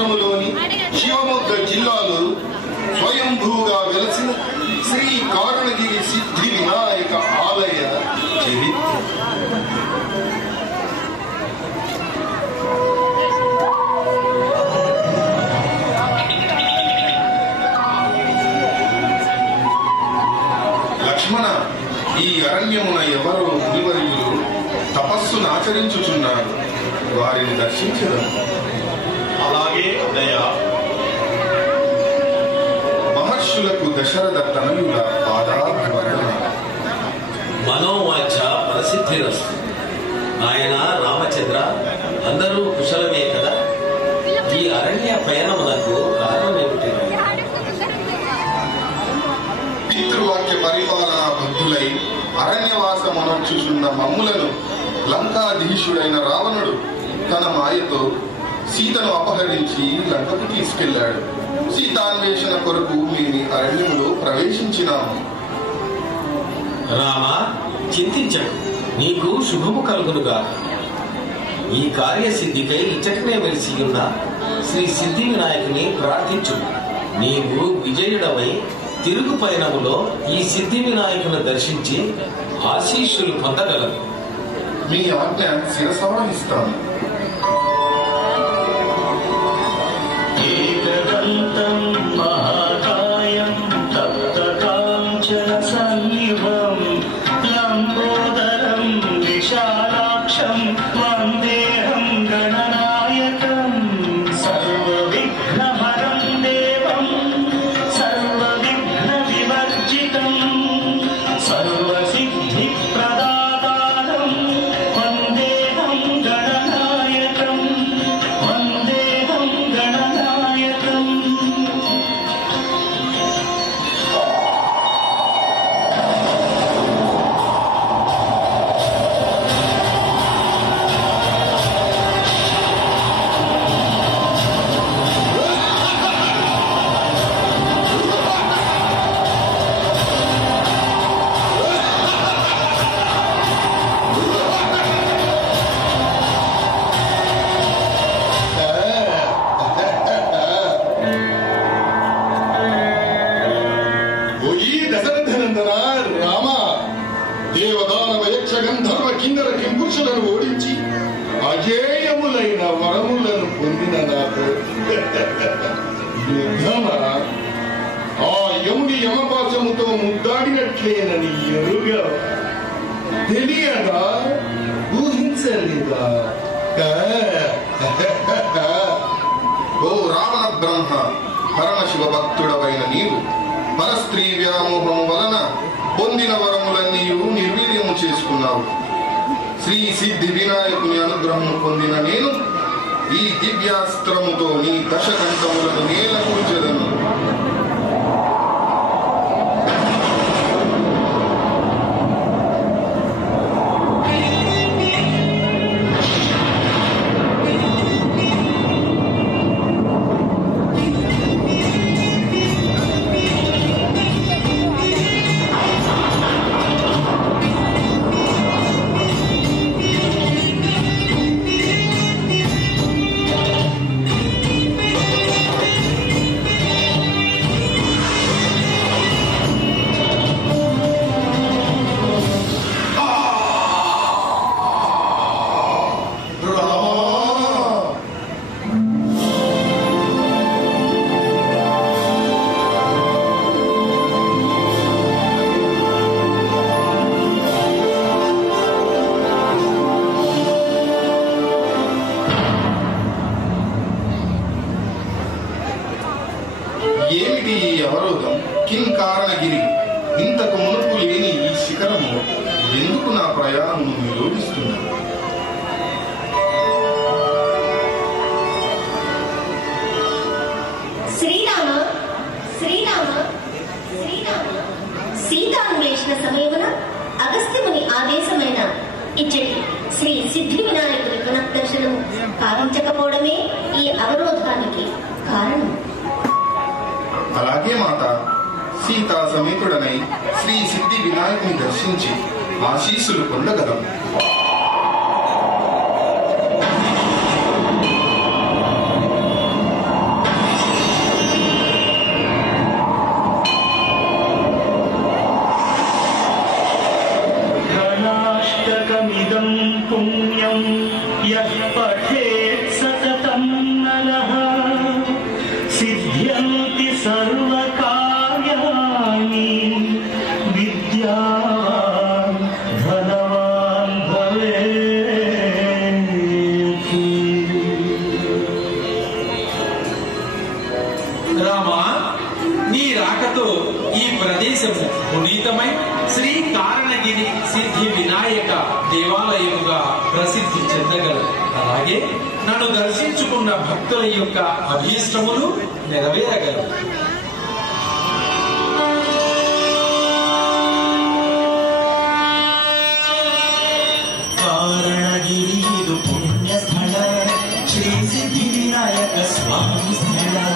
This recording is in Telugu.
రాష్ట్రములోని శివమొగ్గ జిల్లాలో స్వయంభూగా వెలసిన శ్రీ కారణగిరి సిద్ధి వినాయక ఆలయ చరిత్ర. లక్ష్మణ, ఈ అరణ్యమున ఎవరో మునివర్యులు తపస్సును ఆచరించుచున్నారు. వారిని దర్శించడం. అలాగే అన్నయ్య. మహర్షులకు దశరథ తనయుల పాదాభివందన. మనోవాంఛ ప్రసిద్ధిరస్తు. నాయన రామచంద్ర, అందరూ కుశలమే కదా? ఈ అరణ్య పయనమునకు కారణం ఏమిటి? పితృవాక్య పరిపాలనా బుద్ధులై అరణ్యవాసమునర్చుచున్న మమ్ములను లంకాధీశుడైన రావణుడు తన మాయతో సీతను అపహరించి లంకకు తీసుకెళ్లాడు. సీతాన్వేషణ కొరకు మేము అరణ్యములో ప్రవేశించినాము. రామ, చింతించకు, నీకు శుభము కలుగునుగా. ఈ కార్యసిద్ధికై ఇచ్చటనే వెలిసి ఉన్న శ్రీ సిద్ధి వినాయకుని ప్రార్థించు. నీవు విజయుడవై తిరుగు పయనములో ఈ సిద్ధి వినాయకుని దర్శించి ఆశీస్సులు పొందగలరు. మీ ఆజ్ఞ శిరసావహిస్తాను. ఏకదంతం మహాకాయం తప్తకాంచన సన్నిభం లంబోదరం విశాలాక్షం వందేహం గణనాయకం సర్వవిఘ్నహరం దేవం సర్వవిఘ్న వివర్జితం సర్వసిద్ధి ప్రదాతారం వందేహం గణనాయకం వందేహం గణనాయకం. ఓయి దశరథనందన రామ, దేవదానవ యక్ష గంధర్వ కిన్నర కింపురుషులను ఓడించి అజేయములైన వరములను పొందిన నాకు యుద్ధమా? ఆ యముని యమపాశముతో ముద్దాడినట్లేనని ఎరుగా తెలియదా? ఊహించలేదా? ఓ రావణ బ్రహ్మ, పరమశివ భక్తుడవైన నీవు పరస్త్రీ వ్యామోహము వలన పొందిన వరములన్నీ నిర్వీర్యము చేసుకున్నావు. శ్రీ సిద్ధి వినాయకుని అనుగ్రహము పొందిన నేను ఈ దివ్యాస్త్రముతో నీ దశకంఠములను నేల కూర్చెదను. ఏమిటి ఈ అవరోధం? కిం కారణగిరి, ఇంతకు మునుపు లేని ఈ శిఖరము ఎందుకు నా ప్రయాణమును నిరోధిస్తున్నది? శ్రీరామ శ్రీరామ శ్రీరామ, సీతాన్వేషణ సమయమున అగస్త్యముని ఆదేశమైన ఇచ్చటి శ్రీ సిద్ధి వినాయకుని పునఃదర్శనము కావించకపోవడమే ఈ అవరోధానికి కారణం. అలాగే మాత, సీతా సమేతుడనై శ్రీ సిద్ధి వినాయకుని దర్శించి ఆశీస్సులు పొందగలం. రఘురామా, నీ రాకతో ఈ ప్రదేశము పునీతమై శ్రీ కారణగిరి సిద్ధి వినాయక దేవాలయముగా ప్రసిద్ధి చెందగలదు. అలాగే నన్ను దర్శించుకున్న భక్తుల యొక్క అభీష్టములు నెరవేరగలవు. ಕಾರಣಗಿರಿದು ಪುಣ್ಯ ಸ್ಥಳ ಶ್ರೀ ಸಿದ್ಧಿ ವಿನಾಯಕ ಸ್ವಾಮಿ ಸ್ಥಳ.